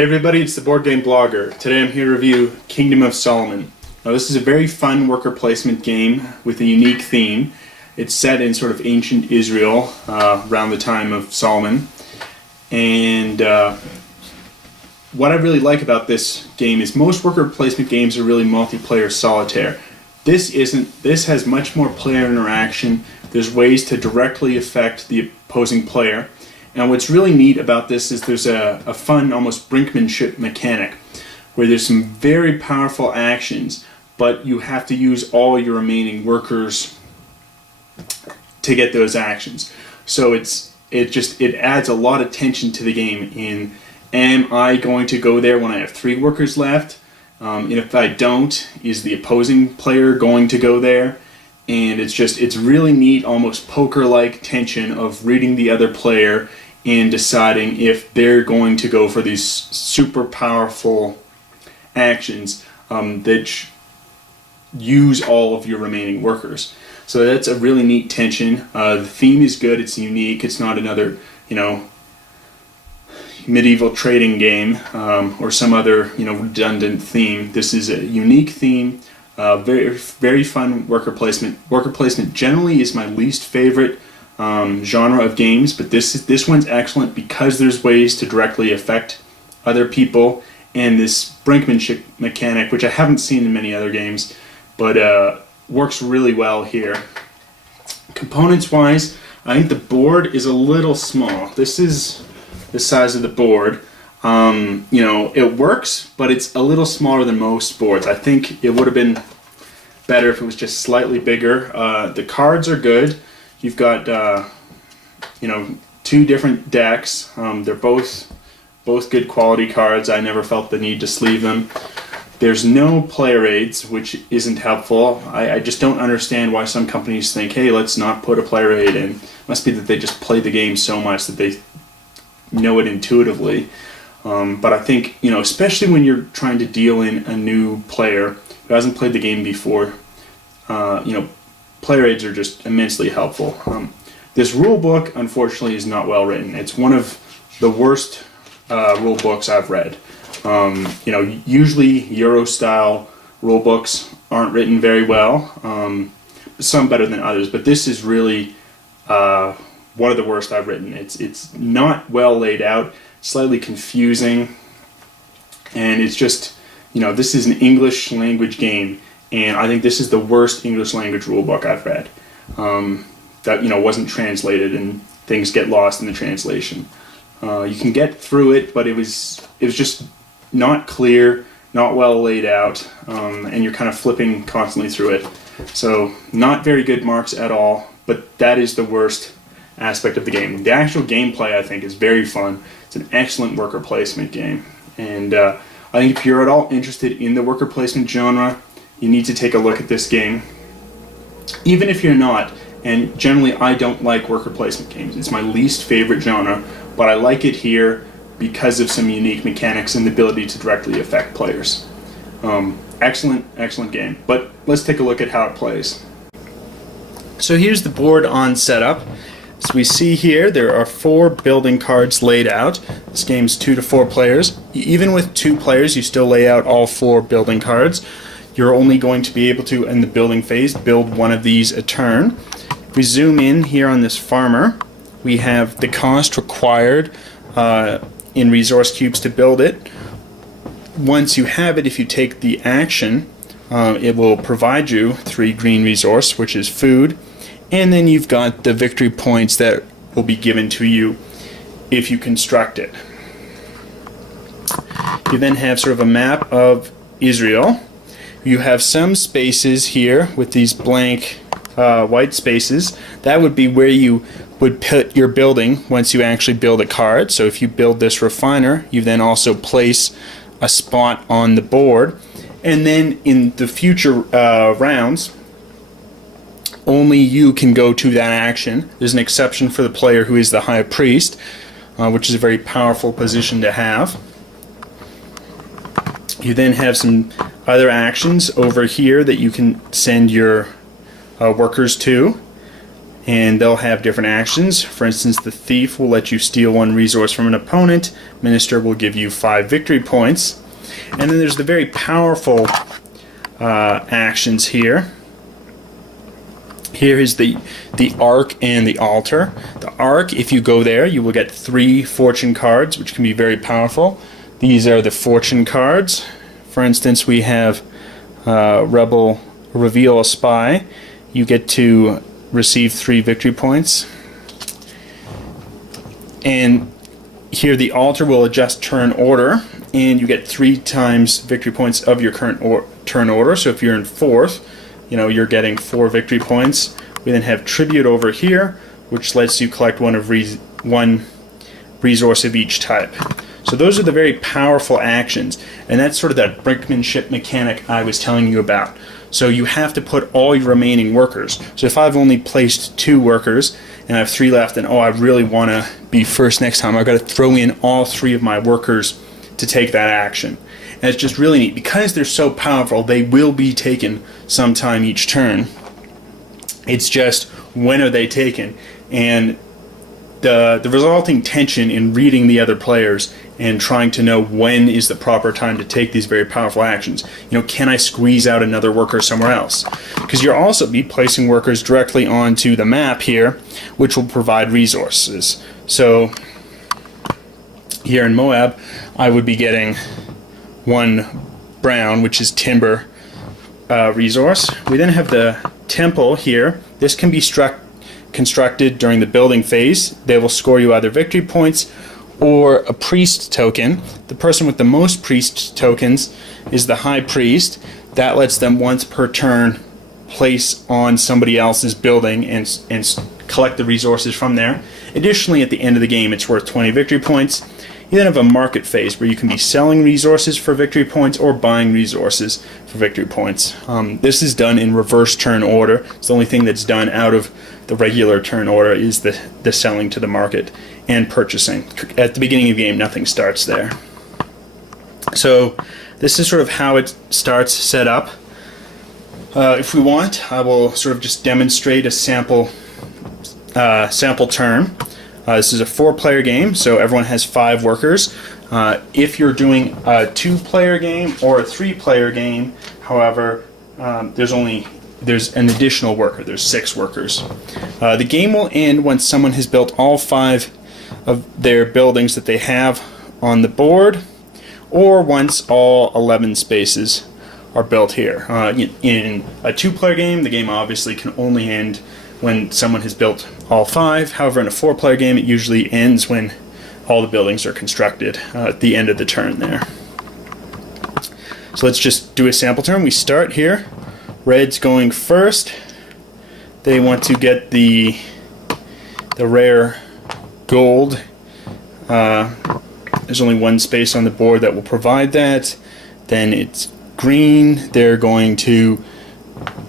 Hey everybody, it's the Board Game Blogger. Today I'm here to review Kingdom of Solomon. Now this is a very fun worker placement game with a unique theme. It's set in sort of ancient Israel around the time of Solomon. And what I really like about this game is most worker placement games are really multiplayer solitaire. This isn't. This has much more player interaction. There's ways to directly affect the opposing player. And what's really neat about this is there's a fun, almost brinkmanship mechanic where there's some very powerful actions, but you have to use all your remaining workers to get those actions. So it adds a lot of tension to the game in, am I going to go there when I have 3 workers left? And if I don't, is the opposing player going to go there? And it's really neat, almost poker-like tension of reading the other player and deciding if they're going to go for these super powerful actions that use all of your remaining workers. So that's a really neat tension. The theme is good, it's unique, it's not another, medieval trading game or some other, redundant theme. This is a unique theme, very, very fun worker placement. Worker placement generally is my least favorite genre of games, but this one's excellent because there's ways to directly affect other people, and this brinkmanship mechanic, which I haven't seen in many other games, but works really well here. Components wise, I think the board is a little small. This is the size of the board. It works, but it's a little smaller than most boards. I think it would have been better if it was just slightly bigger. The cards are good. You've got 2 different decks. They're both good quality cards. I never felt the need to sleeve them. There's no player aids, which isn't helpful. I just don't understand why some companies think, hey, let's not put a player aid in. It must be that they just play the game so much that they know it intuitively. But I think, especially when you're trying to deal in a new player who hasn't played the game before, player aids are just immensely helpful. This rule book, unfortunately, is not well written. It's one of the worst rule books I've read. Usually Euro-style rule books aren't written very well. Some better than others, but this is really one of the worst I've written. It's not well laid out, slightly confusing, and it's just, this is an English language game. And I think this is the worst English language rulebook I've read. That wasn't translated, and things get lost in the translation. You can get through it, but it was just not clear, not well laid out, and you're kind of flipping constantly through it. So not very good marks at all. But that is the worst aspect of the game. The actual gameplay, I think, is very fun. It's an excellent worker placement game, and I think if you're at all interested in the worker placement genre, you need to take a look at this game. Even if you're not, and generally I don't like worker placement games. It's my least favorite genre, but I like it here because of some unique mechanics and the ability to directly affect players. Excellent game. But let's take a look at how it plays. So here's the board on setup. As we see here, there are 4 building cards laid out. This game's 2 to 4 players. Even with 2 players, you still lay out all 4 building cards. You're only going to be able to, in the building phase, build one of these a turn. If we zoom in here on this farmer, we have the cost required in resource cubes to build it. Once you have it, if you take the action, it will provide you 3 green resource, which is food, and then you've got the victory points that will be given to you if you construct it. You then have sort of a map of Israel. You have some spaces here with these blank white spaces. That would be where you would put your building once you actually build a card. So if you build this refiner, you then also place a spot on the board. And then in the future rounds, only you can go to that action. There's an exception for the player who is the High Priest, which is a very powerful position to have. You then have some other actions over here that you can send your workers to. and they'll have different actions. For instance, the thief will let you steal 1 resource from an opponent. Minister will give you 5 victory points. And then there's the very powerful actions here. Here is the Ark and the Altar. The Ark, if you go there, you will get 3 fortune cards, which can be very powerful. These are the fortune cards. For instance, we have Rebel Reveal a Spy. You get to receive 3 victory points. And here the Altar will adjust turn order, and you get 3 times victory points of your current turn order. So if you're in 4th, you're getting 4 victory points. We then have Tribute over here, which lets you collect one resource of each type. So those are the very powerful actions, and that's sort of that brinkmanship mechanic I was telling you about. So you have to put all your remaining workers. So if I've only placed 2 workers and I have 3 left, and I really want to be first next time, I've got to throw in all 3 of my workers to take that action. And it's just really neat. Because they're so powerful, they will be taken sometime each turn. It's just, when are they taken? And the resulting tension in reading the other players and trying to know when is the proper time to take these very powerful actions. Can I squeeze out another worker somewhere else? Because you'll also be placing workers directly onto the map here, which will provide resources. So here in Moab, I would be getting 1 brown, which is timber resource. We then have the temple here. This can be constructed during the building phase. They will score you either victory points or a priest token. The person with the most priest tokens is the high priest. That lets them once per turn place on somebody else's building and collect the resources from there. Additionally, at the end of the game, it's worth 20 victory points. You then have a market phase where you can be selling resources for victory points or buying resources for victory points. This is done in reverse turn order. It's the only thing that's done out of the regular turn order is the selling to the market and purchasing. At the beginning of the game, nothing starts there. So this is sort of how it starts set up. If we want, I will sort of just demonstrate a sample turn. This is a 4-player game, so everyone has 5 workers. If you're doing a 2-player game or a 3-player game, however, there's an additional worker. There's 6 workers. The game will end once someone has built all 5 of their buildings that they have on the board, or once all 11 spaces are built here. In a 2-player game, the game obviously can only end when someone has built all 5. However, in a 4-player game, it usually ends when all the buildings are constructed at the end of the turn there. So let's just do a sample turn. We start here. Red's going first. They want to get the rare gold. There's only 1 space on the board that will provide that. Then it's green. They're going to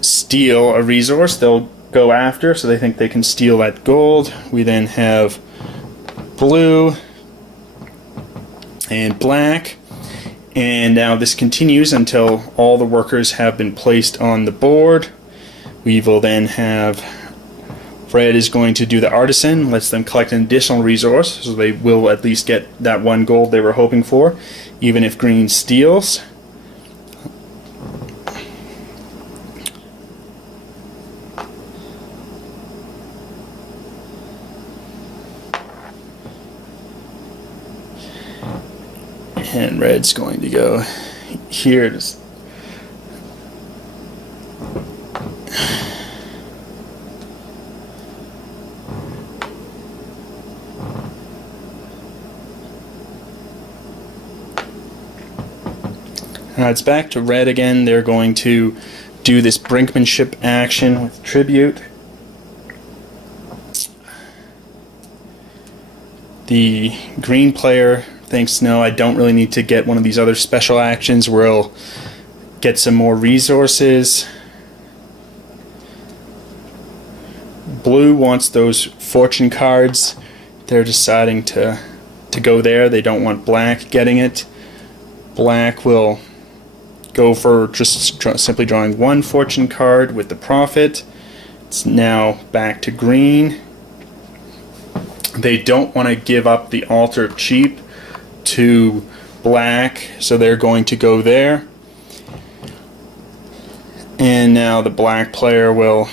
steal a resource. They'll go after, so they think they can steal that gold. We then have blue and black, and now this continues until all the workers have been placed on the board. We will then have red is going to do the artisan, lets them collect an additional resource, so they will at least get that 1 gold they were hoping for, even if green steals. And red's going to go here. Now it's back to red again. They're going to do this brinkmanship action with tribute. The green player thinks, no, I don't really need to get one of these other special actions where I'll get some more resources. Blue wants those fortune cards. They're deciding to go there. They don't want black getting it. Black will go for just simply drawing 1 fortune card with the profit. It's now back to green. They don't want to give up the altar cheap to black, so they're going to go there. And now the black player will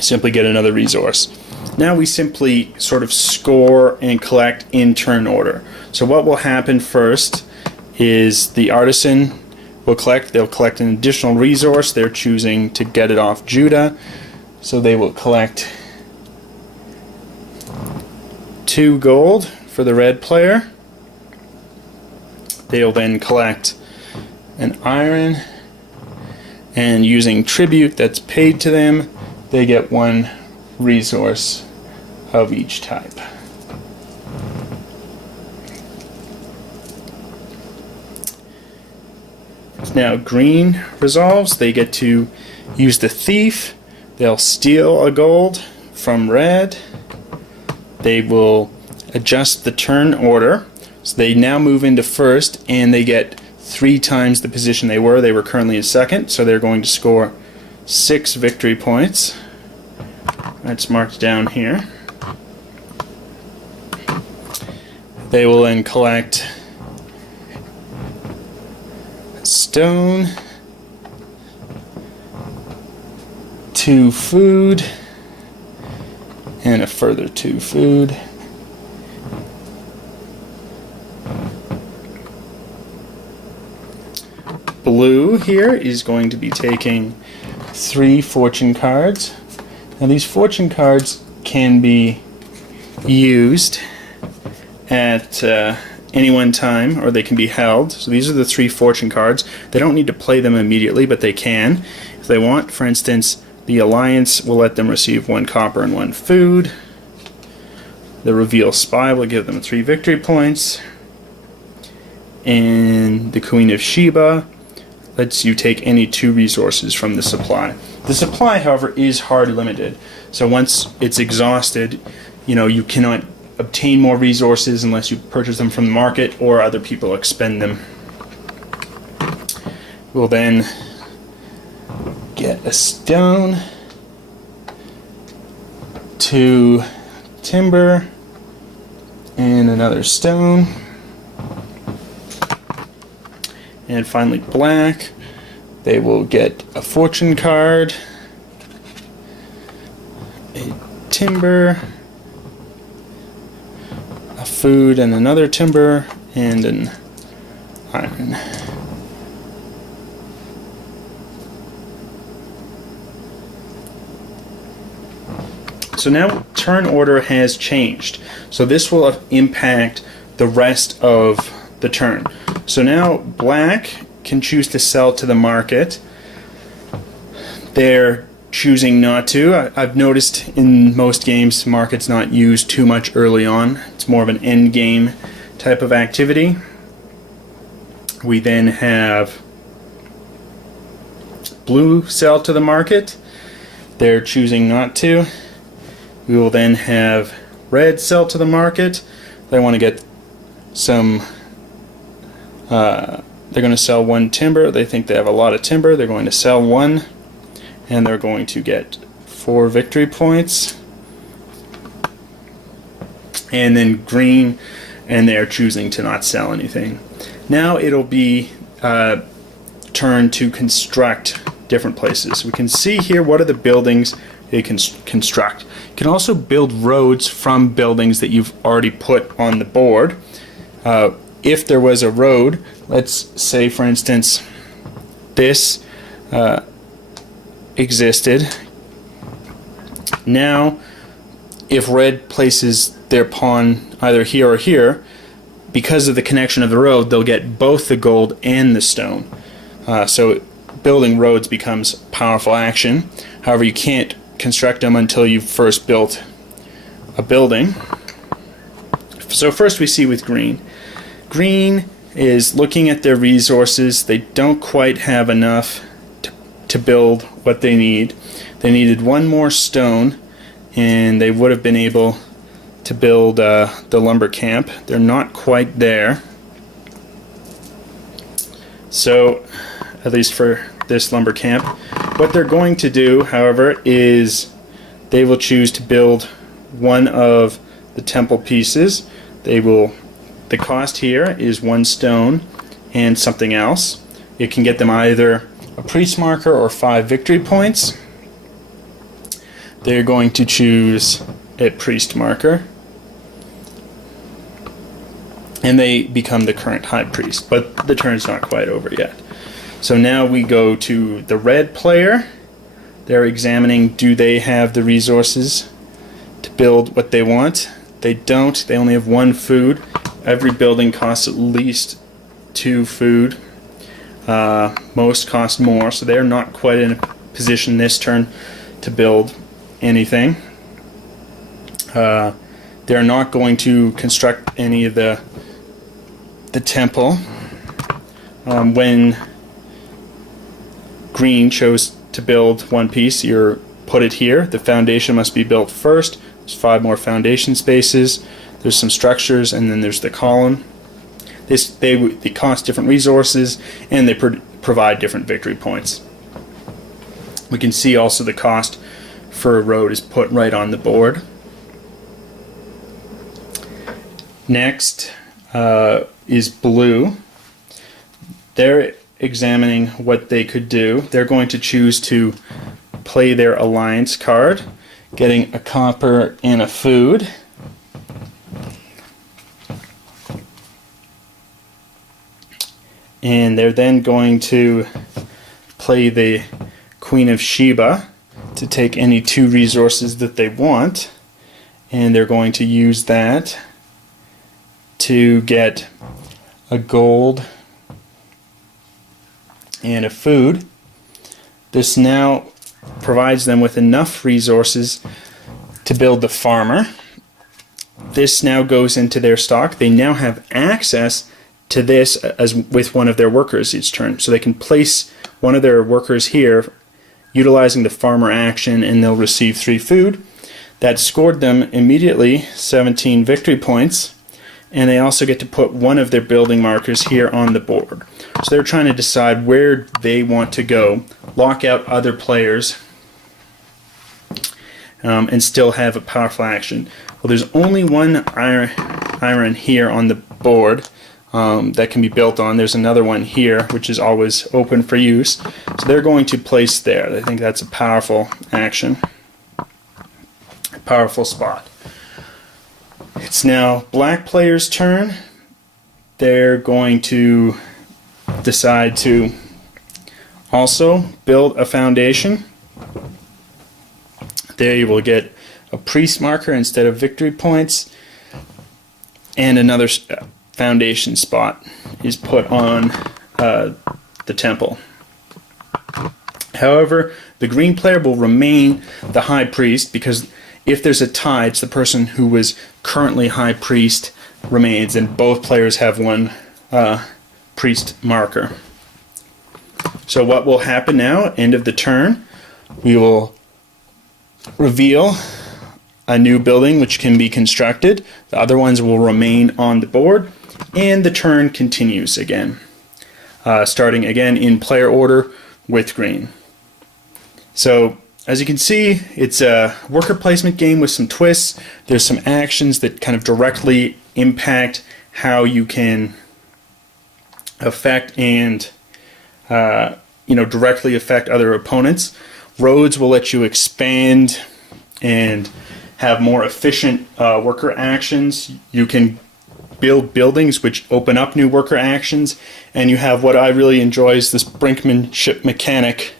simply get another resource. Now we simply sort of score and collect in turn order. So what will happen first is the artisan will collect. They'll collect an additional resource. They're choosing to get it off Judah, so they will collect 2 gold for the red player. They'll then collect an iron, and using tribute that's paid to them, they get 1 resource of each type. Now green resolves. They get to use the thief. They'll steal a gold from red. They will adjust the turn order. So they now move into first, and they get 3 times the position they were. They were currently in second, so they're going to score 6 victory points. That's marked down here. They will then collect stone, 2 food, and a further 2 food. Blue here is going to be taking 3 fortune cards. Now these fortune cards can be used at any one time, or they can be held. So these are the 3 fortune cards. They don't need to play them immediately, but they can if they want. For instance, the Alliance will let them receive 1 copper and 1 food. The Reveal Spy will give them 3 victory points. And the Queen of Sheba lets you take any 2 resources from the supply. The supply, however, is hard limited. So once it's exhausted, you cannot obtain more resources unless you purchase them from the market or other people expend them. We'll then get a stone, 2 timber, and another stone. And finally black, they will get a fortune card, a timber, a food and another timber, and an iron. So now turn order has changed. So this will impact the rest of the turn. So now black can choose to sell to the market. They're choosing not to. I've noticed in most games market's not used too much early on. It's more of an end game type of activity. We then have blue sell to the market. They're choosing not to. We will then have red sell to the market. They want to get some they're going to sell 1 timber. They think they have a lot of timber. They're going to sell 1, and they're going to get 4 victory points. And then green, and they're choosing to not sell anything. Now it'll be turn to construct different places. We can see here what are the buildings they can construct. You can also build roads from buildings that you've already put on the board. If there was a road, let's say for instance this existed. Now if red places their pawn either here or here, because of the connection of the road, they'll get both the gold and the stone. So building roads becomes powerful action. However, you can't construct them until you've first built a building. So first we see with green. Green is looking at their resources. They don't quite have enough to build what they need. They needed 1 more stone, and they would have been able to build the lumber camp. They're not quite there. So, at least for this lumber camp, What they're going to do, however, is they will choose to build one of the temple pieces. The cost here is 1 stone and something else. It can get them either a priest marker or 5 victory points. They're going to choose a priest marker, and they become the current high priest, but the turn's not quite over yet. So now we go to the red player. They're examining, do they have the resources to build what they want? They don't. They only have 1 food. Every building costs at least 2 food. Most cost more, so they're not quite in a position this turn to build anything. They're not going to construct any of the temple. When green chose to build 1 piece, you put it here. The foundation must be built first. There's 5 more foundation spaces. There's some structures, and then there's the column. They cost different resources, and they provide different victory points. We can see also the cost for a road is put right on the board. Next is blue. They're examining what they could do. They're going to choose to play their alliance card, getting a copper and a food. And they're then going to play the Queen of Sheba to take any 2 resources that they want, and they're going to use that to get a gold and a food. This now provides them with enough resources to build the farmer. This now goes into their stock. They now have access to this as with one of their workers each turn, so they can place one of their workers here utilizing the farmer action, and they'll receive 3 food. That scored them immediately 17 victory points, and they also get to put one of their building markers here on the board. So they're trying to decide where they want to go, lock out other players, and still have a powerful action. Well, there's only 1 iron here on the board that can be built on. There's another one here, which is always open for use. So they're going to place there. They think that's a powerful action, a powerful spot. It's now black player's turn. They're going to decide to also build a foundation. There you will get a priest marker instead of victory points, and another foundation spot is put on the temple. However, the green player will remain the high priest, because if there's a tie, it's the person who was currently high priest remains, and both players have 1 priest marker. So what will happen now, end of the turn, we will reveal a new building which can be constructed. The other ones will remain on the board, and the turn continues again, starting again in player order with green. So as you can see, it's a worker placement game with some twists. There's some actions that kind of directly impact how you can affect and directly affect other opponents. Roads will let you expand and have more efficient worker actions. You can build buildings which open up new worker actions, and you have what I really enjoy is this brinkmanship mechanic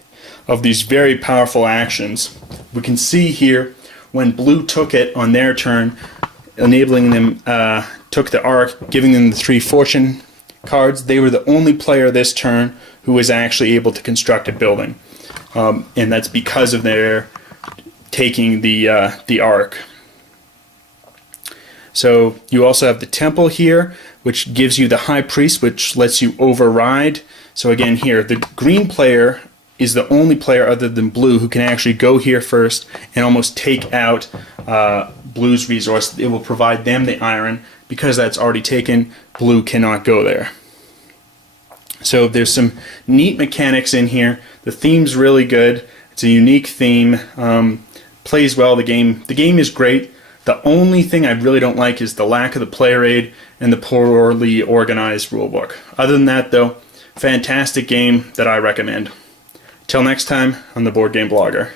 of these very powerful actions. We can see here when blue took it on their turn, enabling them, took the arc, giving them the 3 fortune cards. They were the only player this turn who was actually able to construct a building, and that's because of their taking the arc. So you also have the temple here, which gives you the high priest, which lets you override. So again here, the green player is the only player other than blue who can actually go here first and almost take out blue's resource. It will provide them the iron. Because that's already taken, blue cannot go there. So there's some neat mechanics in here. The theme's really good. It's a unique theme. Plays well. The game is great. The only thing I really don't like is the lack of the player aid and the poorly organized rulebook. Other than that, though, fantastic game that I recommend. Till next time, I'm the Board Game Blogger.